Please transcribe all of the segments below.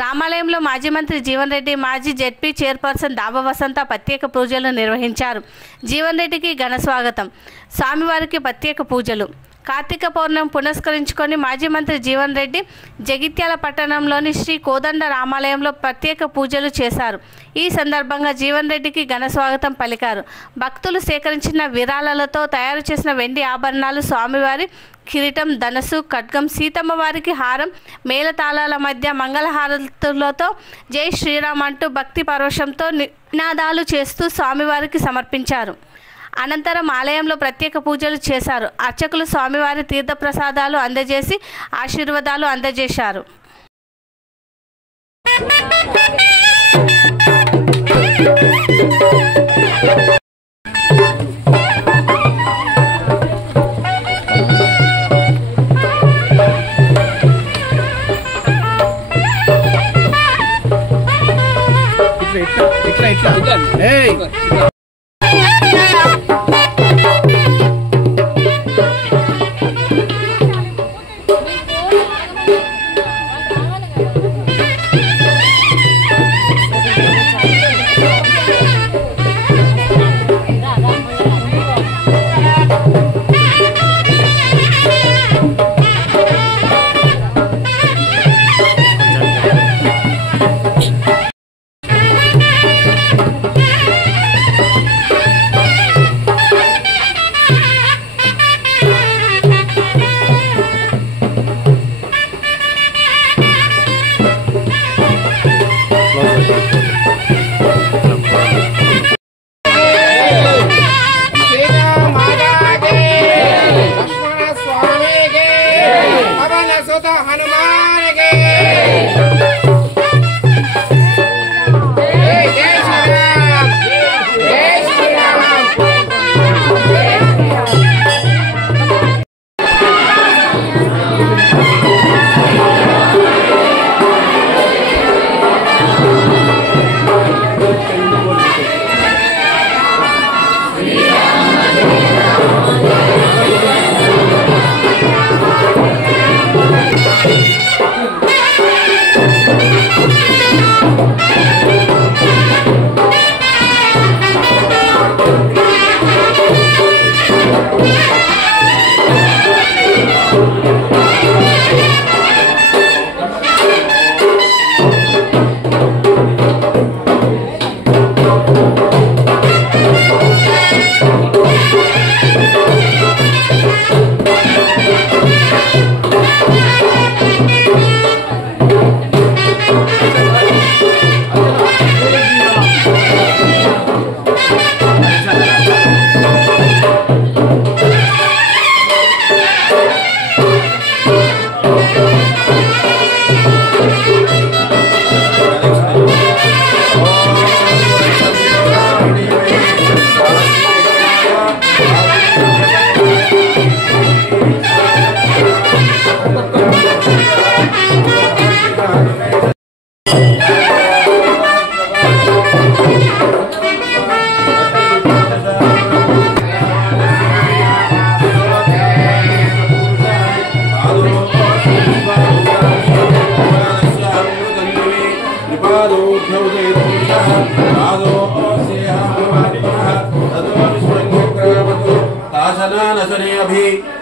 రామాలయంలో మాజీ మంత్రి జీవన్ రెడ్డి, మాజీ జెడ్పీ చైర్పర్సన్ దాబా వసంత ప్రత్యేక పూజలు నిర్వహించారు. జీవన్ రెడ్డికి ఘన స్వాగతం, స్వామివారికి ప్రత్యేక పూజలు. కార్తీక పౌర్ణమి పురస్కరించుకొని మాజీ మంత్రి జీవన్ రెడ్డి జగిత్యాల పట్టణంలోని శ్రీ కోదండ రామాలయంలో ప్రత్యేక పూజలు చేశారు. ఈ సందర్భంగా జీవన్ రెడ్డికి ఘన స్వాగతం పలికారు. భక్తులు సేకరించిన విరాళాలతో తయారు చేసిన వెండి ఆభరణాలు, స్వామివారి కిరీటం, ధనస్సు, ఖడ్గం, సీతమ్మ వారికి హారం, మేళతాళాల మధ్య మంగళహారతులతో జై శ్రీరామ్ అంటూ భక్తి పరవశంతో నినాదాలు చేస్తూ స్వామివారికి సమర్పించారు. అనంతరం ఆలయంలో ప్రత్యేక పూజలు చేశారు. అర్చకులు స్వామివారి తీర్థప్రసాదాలు అందజేసి ఆశీర్వాదాలు అందజేశారు.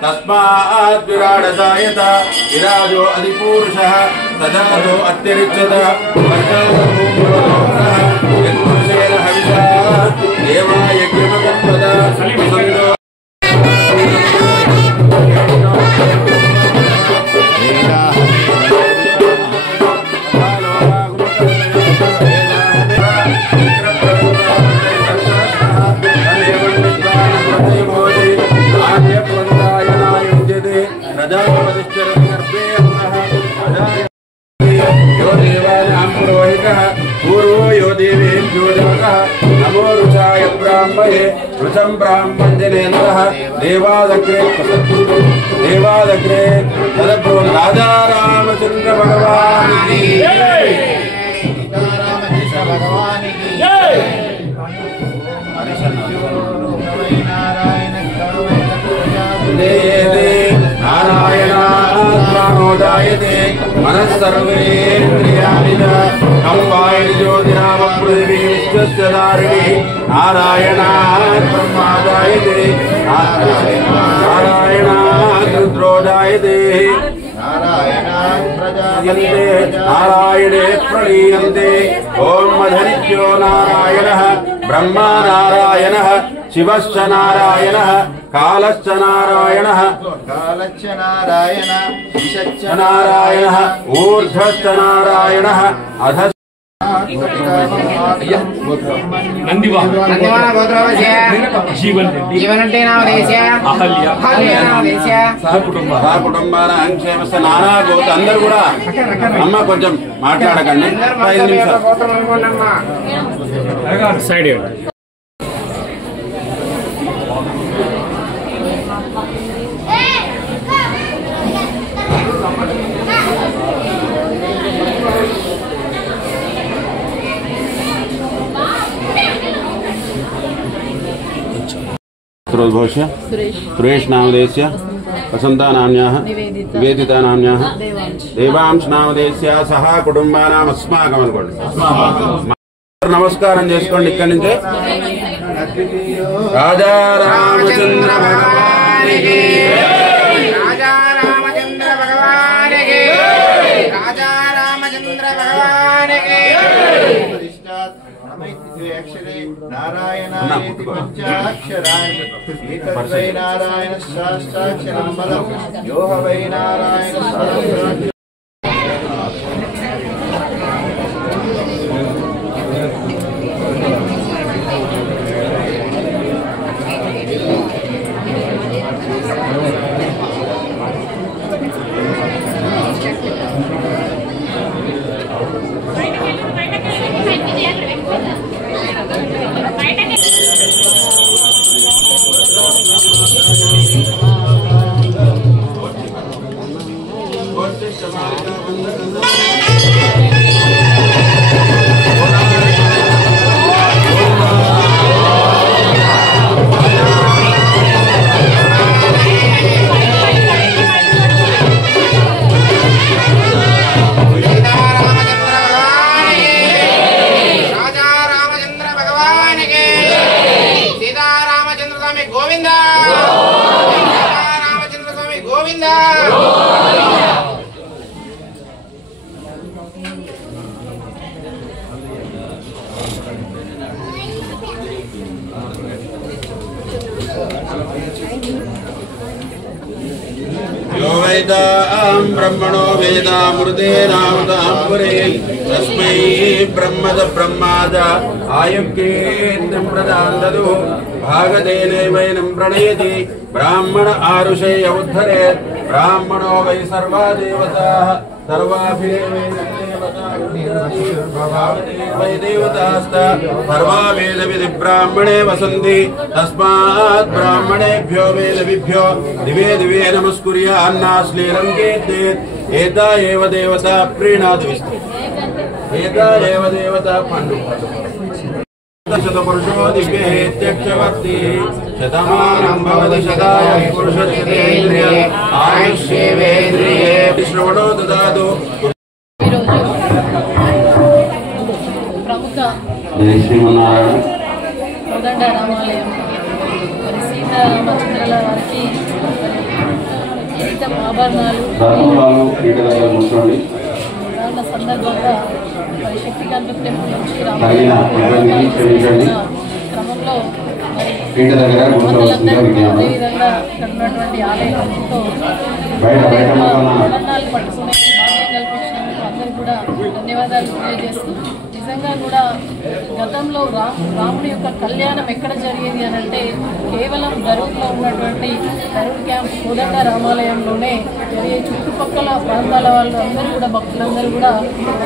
तस्मात् विराडतायत विराजो अधिपूरुषः तदादो अत्यरिच्यत यत्पुरुषेण हविषा देवाय कृपकल्पदा नमो रुचाय ब्राह्मणे रुचं ब्राह्मणजनेन्द्रः देवादग्रे तदभ्यो राजा रामचंद्र भगवान की नारायणात्मानोदायते मनः सर्वेन्द्रियाणि ब्रह्मचारिणी नारायणात् ब्रह्मा जायते नारायणात् रुद्रो जायते नारायणे प्रणीयन्ते ओम मधनित्यो नारायणः ब्रह्मा नारायणः शिवश्च नारायणः कालश्च नारायणः नारायणः ऊर्ध्वश्च नारायणः अधः కుటుంబాల క్షేమస్థ నానా గోత అందరు కూడా అమ్మ కొంచెం మాట్లాడకండి 5 నిమిషాలు సైడ్ भविष्य सुरेश नामदेस्य वसंता नाम्याः निवेदिता नाम्याः देवांश नामदेस्य सह कुटुंबानाम् अस्माकम् अनुकोंడి नमस्कारं చేసుకోండి ఇక్కడి నుంచి राजा रामचंद्र भगवान की राजा रामचंद्र भगवान की राजा रामचंद्र भगवान की नारायणायति पंचाक्षराणि एतद्वै नारायणशास्त्राक्षरं पदं यो वै नारायणशास्त्राक्षरम् ब्रह्मणो वेदामृतेनामृताम्बुरे तस्मै ब्रह्मद ब्रह्माद आयुक्येन्द्रं प्रदान्ददुः भागदेनैवैनं प्रणयति ब्राह्मण आरुषेय उद्धरेत् ब्राह्मणो वै सर्वा देवताः वै देवतास्त सर्वा वेदविधि ब्राह्मणे वसन्ति तस्मात् ब्राह्मणेभ्यो वेदविभ्यो दिवे दिवे नमस्कुर्यान्नाश्लीलं कीर्तेत् एता एव देवता प्रीणातु विष्णु एता एव देवता पाण्डु शतपुरुषो दिव्येत्यक्षवर्ती शतमानं भवति शताय पुरुषस्येन्द्रिय आयुष्येवेन्द्रिये श्रवणो ददातु ప్రముఖ కోదండ రామాలయం మరి సీతారామచంద్రుల వారికి జీవితం ఆభరణాలు దాని సందర్భంగా మరి శక్తికాంత టెంపుల్ నుంచి క్రమంలో అదేవిధంగా ఇక్కడ ఉన్నటువంటి ఆలయంతో ఆభరణాలు పట్టుకునే భాగ్యం కల్పించినందుకు అందరూ కూడా ధన్యవాదాలు తెలియజేస్తూ నిజంగా కూడా గతంలో రాముడి యొక్క కళ్యాణం ఎక్కడ జరిగేది అని అంటే కేవలం దరూర్లో ఉన్నటువంటి దరూర్ క్యాంప్ కోదండ రామాలయంలోనే జరిగే చుట్టుపక్కల ప్రాంతాల వాళ్ళు అందరూ కూడా భక్తులందరూ కూడా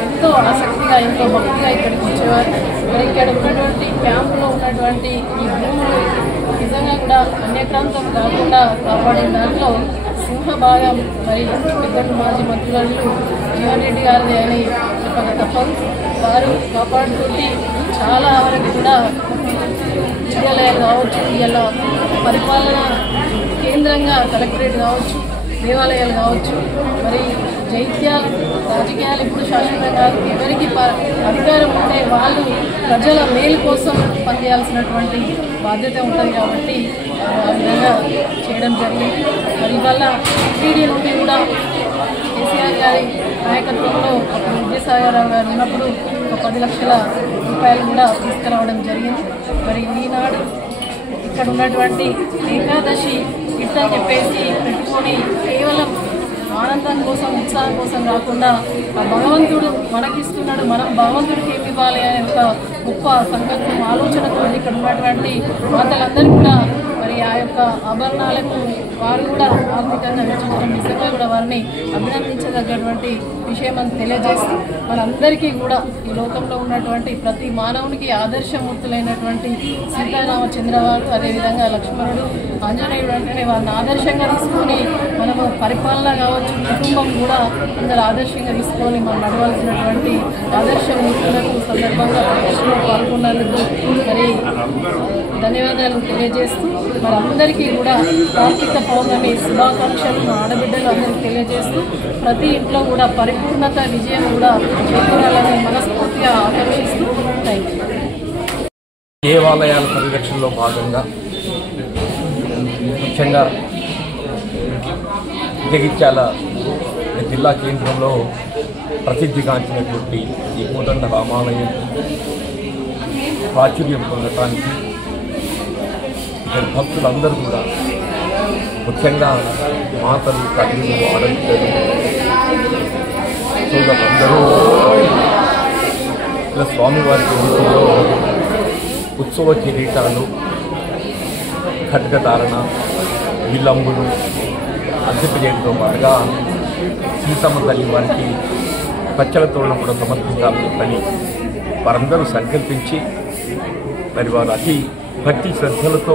ఎంతో ఆసక్తిగా ఎంతో భక్తిగా ఇక్కడికి వచ్చేవారు. మరి ఇక్కడ ఉన్నటువంటి క్యాంపులో ఉన్నటువంటి ఈ భూములు నిజంగా కూడా అన్యక్రాంతం కాకుండా కాపాడిన దాంట్లో సింహభాగం మరి పెద్దలు మాజీ మంత్రులు జీవన్ రెడ్డి గారిది అని చెప్పక తప్పదు. వారు కాపాడుతుంటే చాలా వరకు కూడా విద్యాలయాలు కావచ్చు, ఇలా పరిపాలన కేంద్రంగా కలెక్టరేట్ కావచ్చు, దేవాలయాలు కావచ్చు, మరి రాజకీయాలు ఇప్పుడు శాశ్వతం కాదు. ఎవరికి అధికారం ఉంటే వాళ్ళు ప్రజల మేలు కోసం పనిచేయాల్సినటువంటి బాధ్యత ఉంటుంది కాబట్టి ఆ విధంగా చేయడం జరిగింది. మరి ఇవాళ టీడీ నుండి కూడా కేసీఆర్ గారి నాయకత్వంలో అప్పుడు విజయసాగరరావు గారు ఉన్నప్పుడు ఒక 10 లక్షల రూపాయలు కూడా తీసుకురావడం జరిగింది. మరి ఈనాడు ఇక్కడ ఉన్నటువంటి ఏకాదశి గిఫ్ట్ అని చెప్పేసి పెట్టుకొని కేవలం ఆనందం కోసం ఉత్సాహం కోసం కాకుండా ఆ భగవంతుడు మనకిస్తున్నాడు, మనం భగవంతుడికి ఏమి ఇవ్వాలి అనే ఒక గొప్ప సంకల్పం ఆలోచనతో ఇక్కడ ఉన్నటువంటి మాతలందరూ కూడా మరి ఆ యొక్క ఆభరణాలకు వారు కూడా ఆత్మికంగా వెచ్చించడం నిజంగా కూడా వారిని అభినందించదగ్గటువంటి విషయం అని తెలియజేస్తూ మనందరికీ కూడా ఈ లోకంలో ఉన్నటువంటి ప్రతి మానవునికి ఆదర్శమూర్తులైనటువంటి సీతారామచంద్ర వారు, అదేవిధంగా లక్ష్మణుడు, ఆంజనేయుడు అంటేనే వారిని ఆదర్శంగా తీసుకొని మనము పరిపాలన కావచ్చు, కుటుంబం కూడా అందరు ఆదర్శంగా తీసుకొని మనం నడవాల్సినటువంటి ఆదర్శమూర్తులకు సందర్భంగా ప్రదర్శనలో పాల్గొన్నందుకు మరి ధన్యవాదాలు తెలియజేస్తూ మరి అందరికీ కూడా కార్తీక పౌర్ణమి శుభాకాంక్షలు మా ఆడబిడ్డలు అందరికీ తెలియజేస్తూ ప్రతి ఇంట్లో కూడా పరిపూర్ణత విజయం కూడా చేకూరాలని మనస్ఫూర్తిగా ఆకాంక్షిస్తూ థ్యాంక్ యూ. దేవాలయాల పరిరక్షణలో భాగంగా ముఖ్యంగా జగిత్యాల జిల్లా కేంద్రంలో ప్రసిద్ధిగాంచినటువంటి ఈ కోదండ రామాలయం ప్రాచుర్యం పొందటానికి భక్తులందరూ కూడా ముఖ్యంగా మాతలు, తల్లులు, ఆడపిల్లలు, సోదరులందరూ ఇలా స్వామివారి ఎన్నికల్లో ఉత్సవ కిరీటాలు, ఖడ్గధారణ, విలంబులు అందింపజేయడంతో పాటుగా సీతమ్మ తల్లి వారికి పచ్చల తోరణం కూడా సమర్పించాలని చెప్పని వారందరూ సంకల్పించి మరి వారు అతి భక్తి శ్రద్ధలతో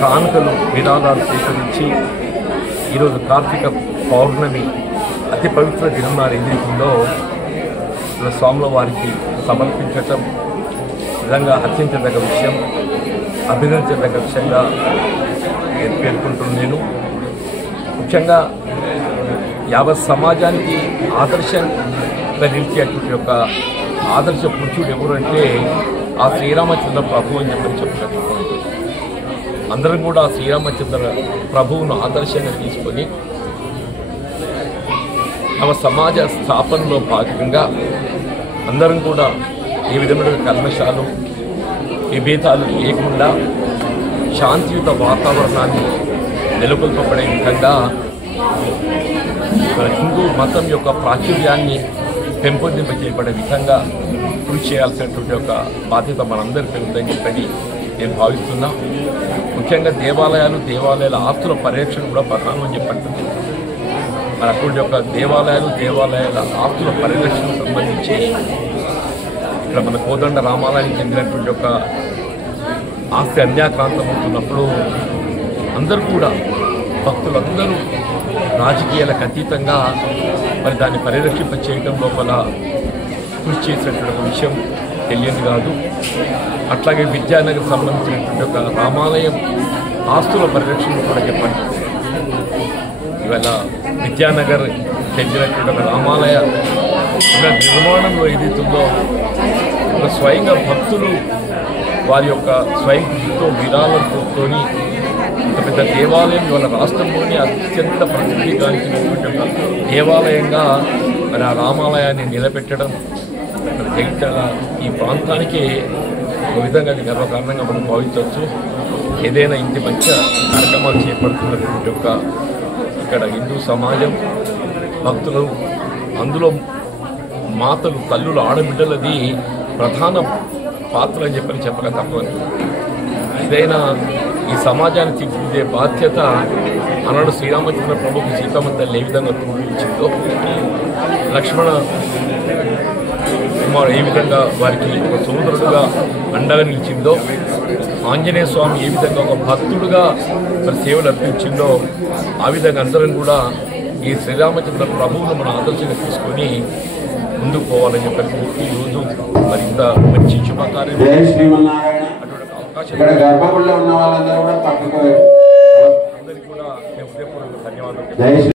కానుకలు విరాళాలు సేకరించి ఈరోజు కార్తీక పౌర్ణమి అతి పవిత్ర దినం నాడు ఏదైతుందో స్వాముల వారికి సమర్పించటం నిజంగా హర్షించదగ్గ విషయం, అభినందించదగ్గ విషయంగా నేను పేర్కొంటున్నాను. ముఖ్యంగా యావత్ సమాజానికి ఆదర్శంగా నిలిచేటువంటి యొక్క ఆదర్శ పురుషుడు ఎవరు అంటే ఆ శ్రీరామచంద్ర ప్రభు అని చెప్పారు. అందరం కూడా శ్రీరామచంద్ర ప్రభువును ఆదర్శంగా తీసుకొని తమ సమాజ స్థాపనలో భాగంగా అందరం కూడా ఏ విధమైన కల్మషాలు, విభేదాలు లేకుండా శాంతియుత వాతావరణాన్ని నెలకొల్పబడే విధంగా మన హిందూ మతం యొక్క ప్రాచుర్యాన్ని పెంపొందింపజేయబడే విధంగా కృషి చేయాల్సినటువంటి ఒక బాధ్యత మనందరికీ ఉందని చెప్పని నేను భావిస్తున్నా. ముఖ్యంగా దేవాలయాల ఆస్తుల పరిరక్షణ కూడా ప్రధానం చెప్పండి. మరి అటువంటి యొక్క దేవాలయాల ఆస్తుల పరిరక్షణకు సంబంధించి ఇక్కడ మన కోదండ రామాలయానికి చెందినటువంటి ఒక ఆస్తి అన్యాక్రాంతం అవుతున్నప్పుడు అందరూ కూడా భక్తులందరూ రాజకీయాలకు అతీతంగా మరి దాన్ని పరిరక్షింప చేయడం లోపల కృషి చేసినటువంటి ఒక విషయం తెలియదు కాదు. అట్లాగే విద్యానగర్ సంబంధించినటువంటి ఒక రామాలయం ఆస్తుల పరిరక్షణ కూడా చెప్పండి. ఇవాళ విద్యానగర్ చెందినటువంటి ఒక రామాలయ నిర్మాణంలో ఏదైతుందో ఒక స్వయంగా భక్తులు వారి యొక్క స్వయం కృషితో విరాళంతో పెద్ద దేవాలయం ఇవాళ రాష్ట్రంలోని అత్యంత ప్రసిద్ధిగాంచినటువంటి ఒక దేవాలయంగా మరి ఆ రామాలయాన్ని నిలబెట్టడం జగిత్యాల ఈ ప్రాంతానికి ఒక విధంగా గర్వకారణంగా మనం భావించవచ్చు. ఏదైనా ఇంటి మంచి కార్యక్రమాలు చేపడుతున్నటువంటి ఒక ఇక్కడ హిందూ సమాజం, భక్తులు, అందులో మాతలు, తల్లులు, ఆడబిడ్డలది ప్రధాన పాత్ర అని చెప్పక తప్పదు. ఏదైనా ఈ సమాజాన్ని తీర్చిదిద్దే బాధ్యత ఆనాడు శ్రీరామచంద్ర ప్రభుకు సీతమ్మ తల్లి ఏ విధంగా తోడించిందో, లక్ష్మణ కుమార్ ఏ విధంగా వారికి ఒక సోదరుడుగా అండగా నిలిచిందో, ఆంజనేయ స్వామి ఏ విధంగా ఒక భక్తుడుగా మరి సేవలు అర్పించిందో, ఆ విధంగా అందరం కూడా ఈ శ్రీరామచంద్ర ప్రభువును మన ఆదర్శంగా తీసుకొని ముందుకు పోవాలని చెప్పి ఈరోజు మరి ఇంత మంచి శుభకార్యం అటువంటి అవకాశం అందరికీ కూడా మేము హృదయపూర్వక ధన్యవాదాలు.